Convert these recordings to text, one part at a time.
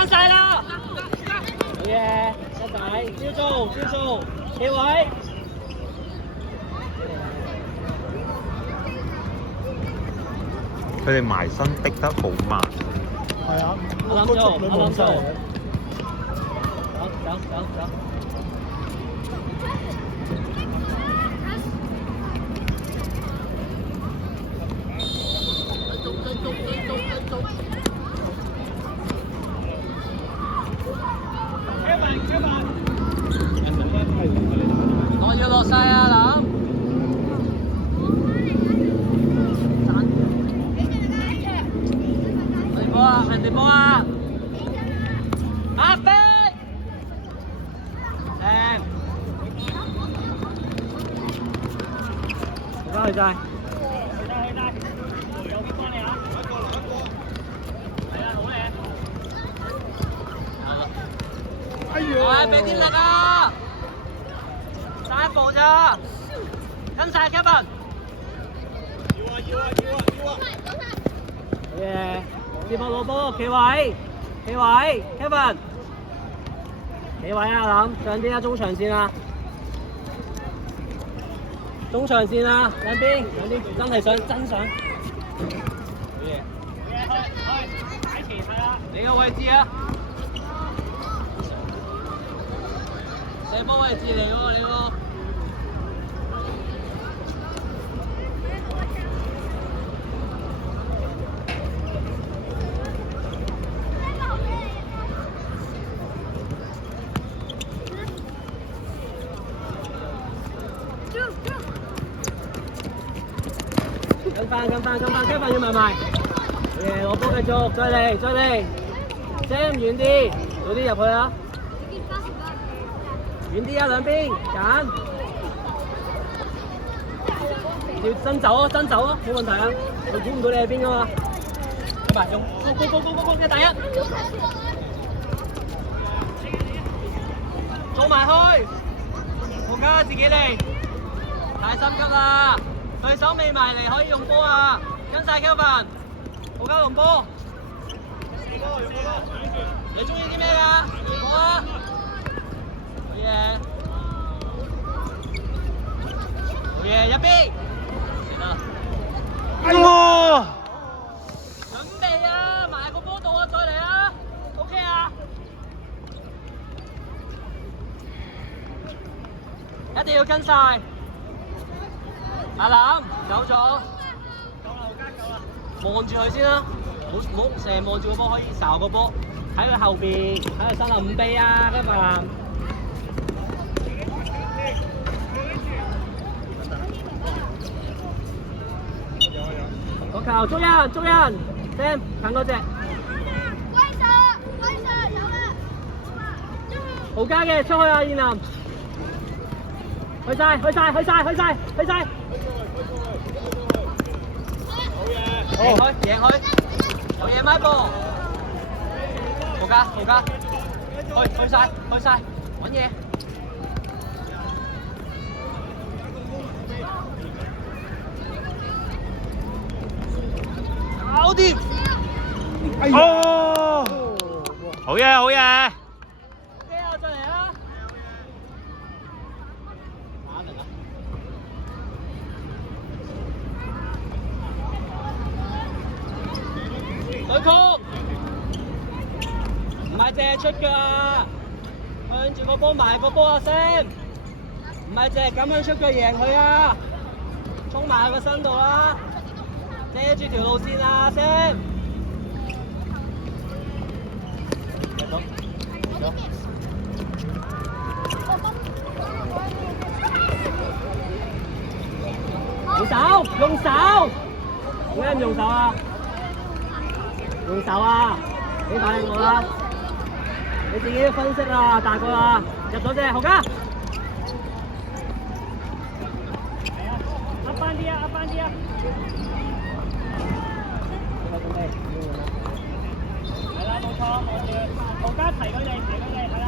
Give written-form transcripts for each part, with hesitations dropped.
玩晒啦！好嘢，得仔，招數，企位。佢哋埋身逼得好慢。係啊，阿林做，走。我要落晒啊，林！人哋波啊！阿飛，去晒。右邊幫你啊！係啊，好嘢！哎呀！俾啲力啊！差一步咋？跟晒 Kevin。要啊！好嘢！接波攞波，企位 ，Kevin，企位啊，諗上啲啊，中場線啊，兩邊真係想真想，好嘢，去，擺前係啦，你個位置啊，射波位置嚟喎，你個。跟翻 ，Kevin 要埋。嘢，攞波繼續，再嚟 ，Sam 遠啲，早啲入去啊！遠啲啊，兩邊揀，要真走啊，冇問題啊，佢估唔到你喺邊噶嘛。咁啊，用高嘅第一，做埋去，國家自己嚟，太心急啦！對手未埋嚟可以用波啊！跟晒 Kevin， 國家用波。你中意啲咩㗎？波啊！好嘢，入邊。哇！準備啊，埋個波度啊，再嚟啊 ！OK 啊！一定要跟晒。阿林走咗，望住佢先啦，唔好成日望住個波，可以睄個波，喺佢後邊，喺佢身後唔避啊，今日。個球捉人 ，Sam 近嗰隻。豪家嘅出去啊，燕林。去晒！贏佢，有嘢咪波，豪家，去晒，揾嘢，搞掂，哦，好嘢。再嚟啊！對曲，唔係淨係出㗎，向住個波埋個波啊 Sam， 唔係淨係咁樣出腳贏佢啊，衝埋喺個身度啦，遮住條路線啊 Sam。用手，點解唔用手啊？用手啊！你反應我啦，你自己分析啦，大個啦，入咗啫，豪家。壓翻啲啊！係啦，冇錯，望住豪家提佢哋，係啦。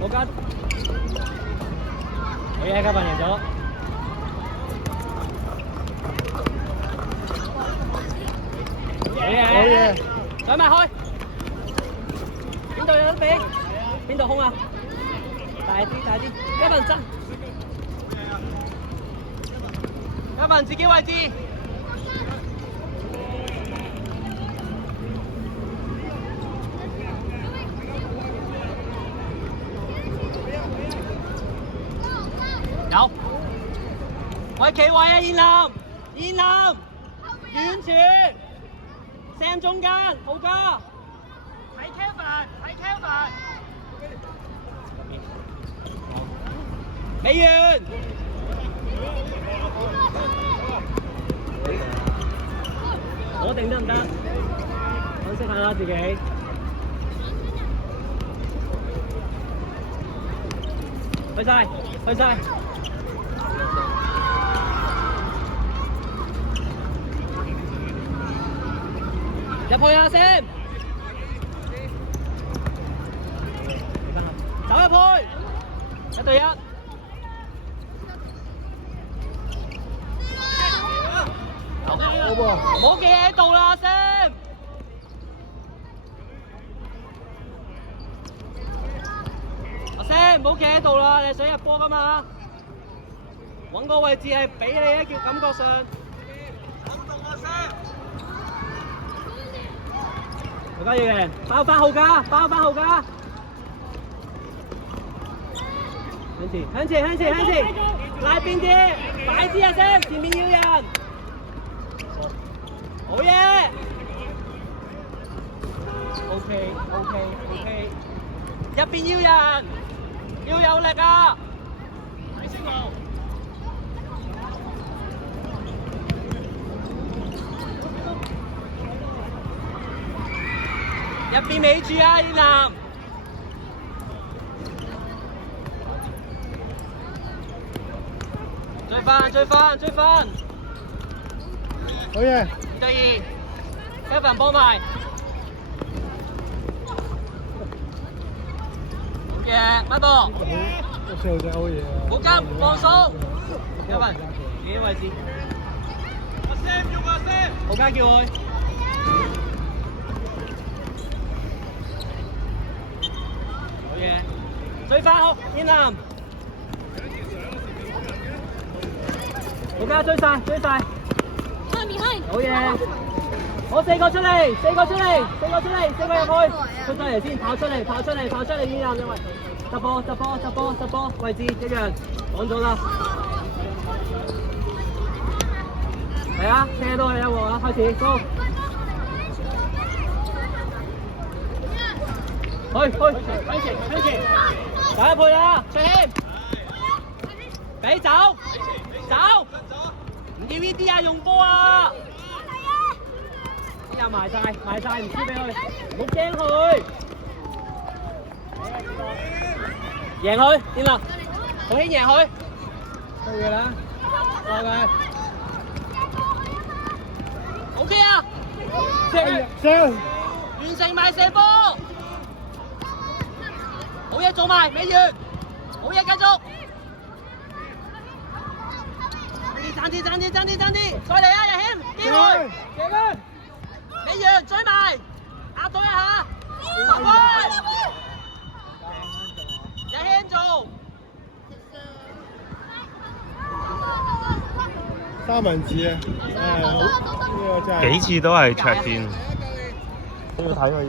豪家，好嘢，家份贏咗。好嘢，上埋去，有得比，邊度空啊？大啲，大啲，一文爭，一文自己位置。有，喂企位啊，燕林，燕林，遠傳，Sam 中間，浩嘉，睇 Kevin，睇 Kevin，美元，我定得唔得？分析下啦自己。去晒，去晒。入去啊 Sam， 走入去，1對1。唔好企喺度啦 Sam。阿 Sam 唔好企喺度啦，你想入波㗎嘛？揾個位置係俾你啊，叫感覺上。浩嘉要贏，包翻浩嘉，包翻浩嘉。向前，拉邊啲，快啲啊 Sam， 前面要人。好嘢 ，OK， 入邊要人，要有力啊！入邊尾住啊，燕南！追翻！好嘢2對2 ，Kevin 幫埋。好嘅，乜波？個細路仔好嘢啊！好急，放鬆。Kevin，自己位置。阿 Sam 用阿 Sam。浩嘉叫佢。好嘢，追翻好，燕南。浩嘉追晒！好嘢！我4個出嚟，4個入去，出咗嚟先，跑出嚟，燕南因為執波，位置一樣，講咗啦。係啊，車都係一鑊啦，開始，go！向前，打入去啦，出氣，俾走，唔要呢啲啊，用波啊！啲人埋晒，唔輸俾佢，唔好驚佢，贏佢，點啦？好興贏佢，到佢啦，過佢。OK 啊！上，完成埋射波，好嘢做埋，美元，好嘢繼續。爭啲，再嚟啊！日謙，機會，美元追埋，壓到一下，入去，日謙做，三文治啊！好，呢個真係幾次都係卓天。要睇佢嘢。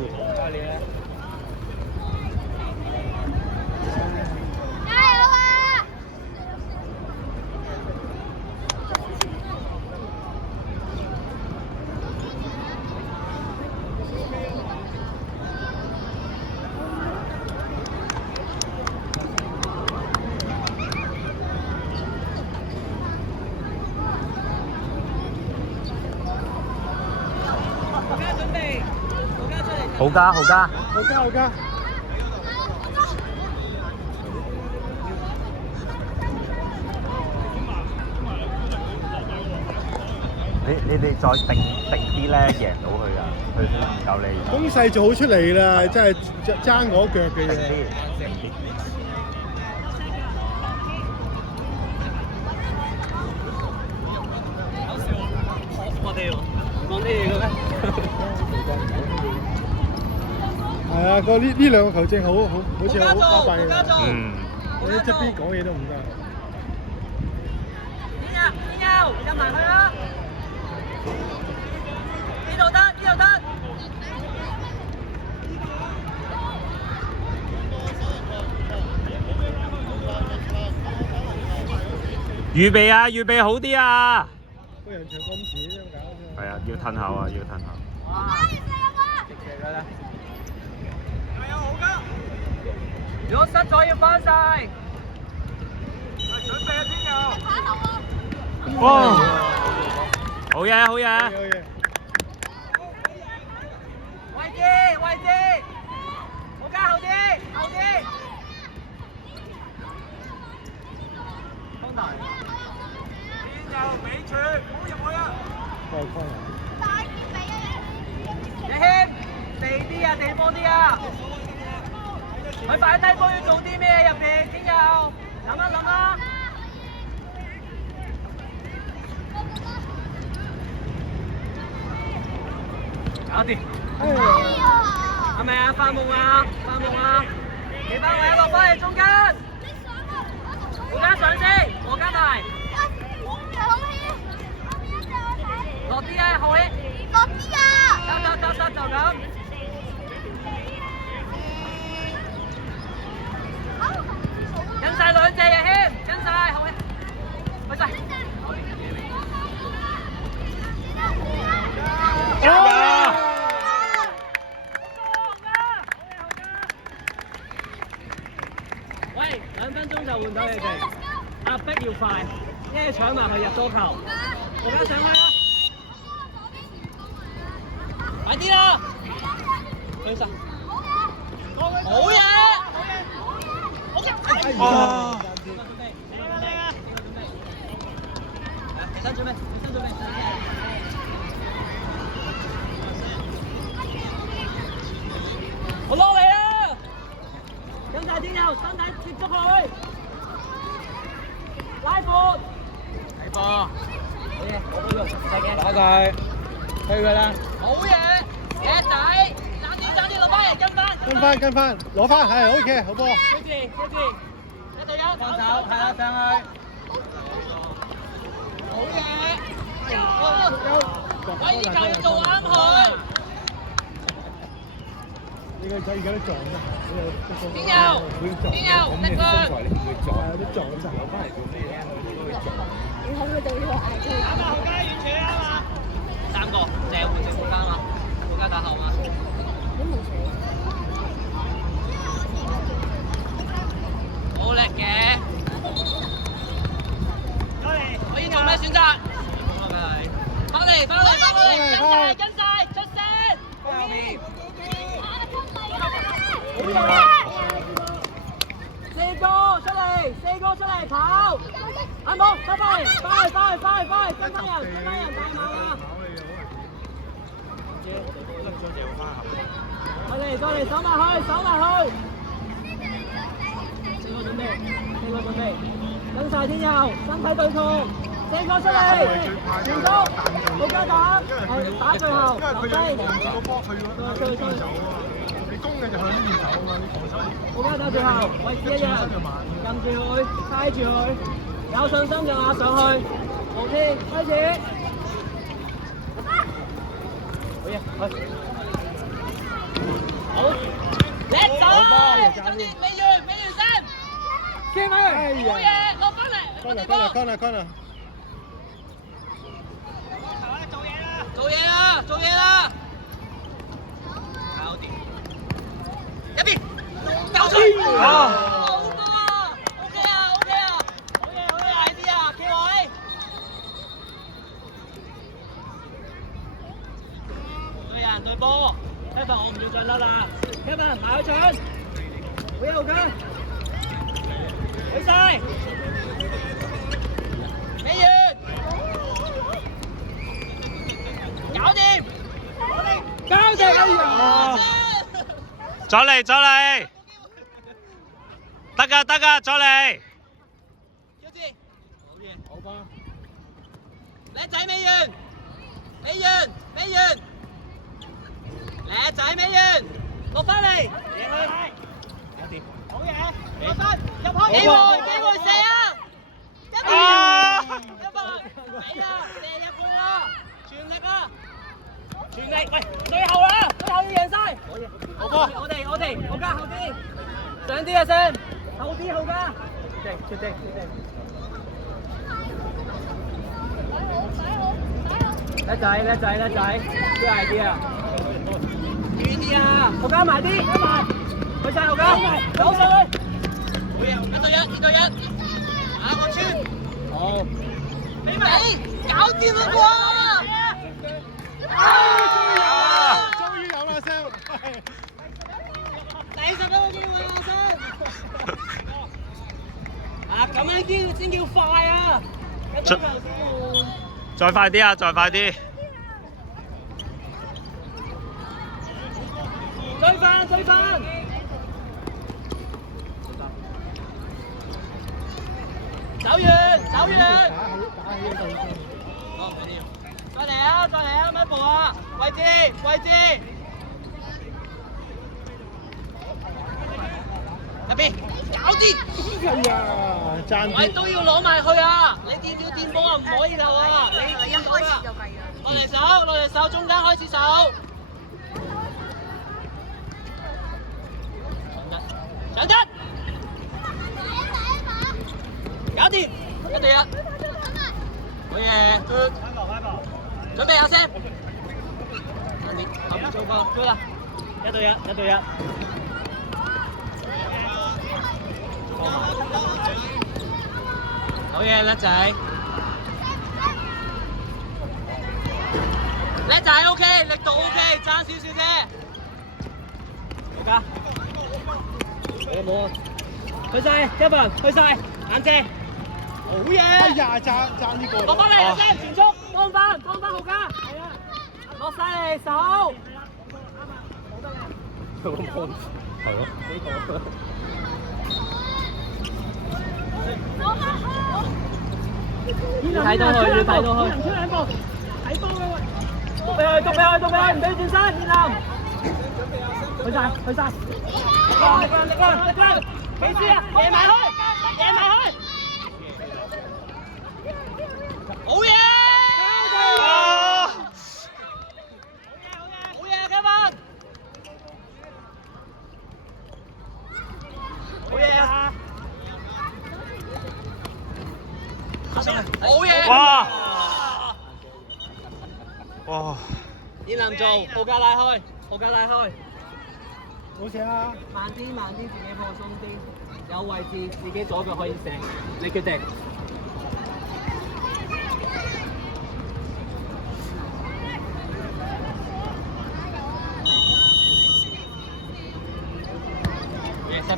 浩嘉，好家。你哋再定啲咧，贏到佢啊！佢唔夠你。攻勢做好出嚟啦，真係爭嗰腳嘅嘢。定啲。我哋講呢嘢嘅咩？係啊，呢兩個球證好似好巴閉嘅。嗯。你側邊講嘢都唔得。邊有入埋去啦！呢度得，呢度得。預備啊，預備好啲啊！個人場咁遲點搞啫？係啊，要褪後啊，要褪後。哇！直射㗎啦！加油，好㗎！如果失咗要翻晒。準備啊，天佑！哇！好嘢，好嘢！位置，位置！好加後啲，後啲！康大。天佑尾柱，好入去啊！你謙，地啲啊，地波啲啊！佢擺低波要做啲咩入邊？天佑，諗一諗啊！搞掂！係咪啊？發夢啊！發夢啊！企翻位，落翻嚟中間。我加上先，我加大。落啲啊，後起。落啲啊！得就咁。跟晒兩隻嘅謙，跟晒後起。去晒。喂，2分鐘就換到你哋，壓迫要快，一係搶埋去入多球，大家上去啦！快啲啦！去晒！好嘢！好嘢！啊！起身準備，起身準備。我落嚟啦！跟晒天佑，身體接觸佢，拉闊，睇波，好嘢，好用，細嘅，打佢，推佢啦，好嘢，野仔，爭啲落翻嚟，跟翻，攞翻，係 OK， 好波。記住，一隊友，放手，係啦，上去，好嘢，喂，呢球要做啱佢。呢個仔而家都撞㗎，邊有？力量。都撞曬，攞翻嚟做咩咧？佢都會撞。你可唔可以到呢個嗌出嚟？打後街完全啊嘛！3個，借換正副加嘛，副加打後嘛。都冇錯。好叻嘅。可以做咩選擇？翻嚟，跟晒，出聲！後面。四個出嚟跑，阿冇，快，跟翻人，大馬啊！過嚟，守埋去。四個準備，跟晒天佑，身體對抗，4個出嚟，全速，冇加打，打最後，留低。攻嘅就向呢邊走啊嘛，你防守。冇加打最後，位置一樣，撳住佢，帶住佢，有信心就壓上去。OK，開始。好嘢，去。好，叻仔，跟住未完身。見佢，好嘢，落翻嚟，乾啦。做嘢啦。搞掂。一邊，搞出！好波啊 ！OK 啊，好嘢，大啲啊，企位。對人對波 ，Kevin 我唔要再甩啦 ，Kevin 埋去搶，好右腳，去晒，美月，搞掂，再嚟，得㗎，再嚟。挑戰，好波，叻仔美元，叻仔美元。落翻嚟，贏佢。搞掂。好嘢，落翻入開。機會射啊！一分，俾啊，射入去啦，全力啊！全力，喂，最後啦，最後要贏晒。好波，我哋，後加後啲，上啲啊先，後啲後加。出定。叻仔，啲 idea 啊！遠啲啊，後加埋啲，去晒後加，走上去。好嘢，一對一，啊個村，好，俾埋，搞掂啦啩！終於有啦聲，第10個機會啦先，啊咁樣先叫快啊！再快啲啊！再快啲！追翻！走遠！再嚟啊！乜步啊？位置！入邊，搞掂！哎呀，爭喂，啲。都要攞埋去啊！你掂要掂波啊，唔可以漏啊！你掂到啦！落嚟手，中間開始手。上得！搞掂！1對1。好嘢 ，good。準備下先。後面做個 good 啦，1對1。好嘢，叻仔，OK， 力度 OK， 爭少少啫。大家，冇啊，去晒，Kevin，去晒，眼睛，好嘢。哎呀，爭呢個。落翻嚟先，全速，幫翻後家，係啊，落晒嚟手。係咯。要睇到去。出兩步，睇波嘅喂。捉俾佢，唔俾佢轉身，熱男。去晒。力量，幾時啊？贏埋去。好嘢，Kevin。好嘢啊！好嘢！哇！熱男做，後架拉開。冇事啊。慢啲，自己放鬆啲，有位置自己左腳可以射，你決定。射得！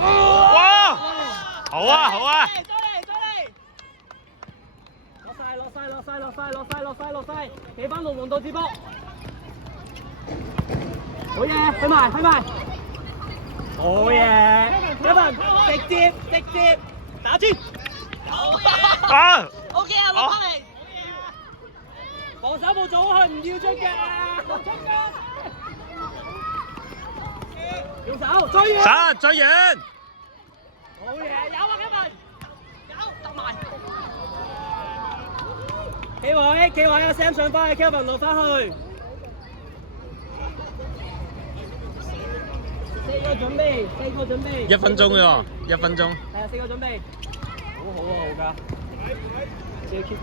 哇！好啊！落晒！企翻龍門度接波。好嘢，去埋。好嘢，Kevin，直接打穿。啊 ！OK 啊，落翻嚟。防守部做好佢，唔要出腳啊！用手追遠。追遠。好嘢，有啊，Kevin，得埋。企位啊 ，Sam 上翻去 ，Kevin 落翻去。4個準備。1分鐘啫喎，1分鐘。係啊，4個準備。好啊，好噶。自己 keep。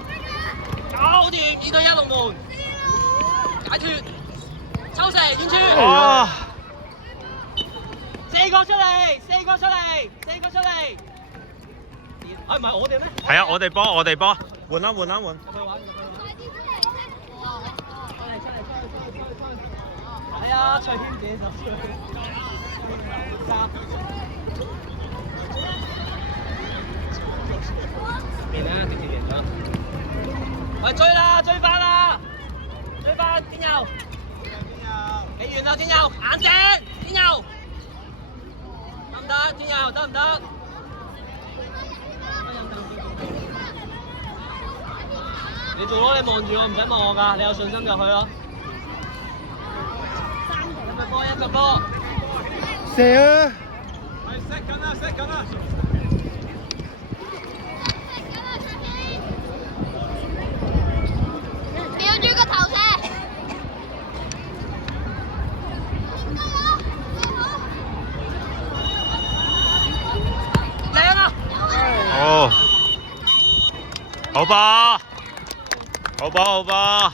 搞掂，2對1龍門。解脫。抽射，遠處。哇！4個出嚟。唔係我哋咩？係啊，我哋幫，換啦。入去玩。係啊，蔡天自己就出去。面啦，直接贏咗。喂，追翻啦！天佑。企完啦，天佑，眼睛，天佑。得唔得？天佑，得唔得？你做咯，你望住我，唔使望我㗎，你有信心就去咯。射啊！瞄住個頭射。哦，好吧，好吧，好吧。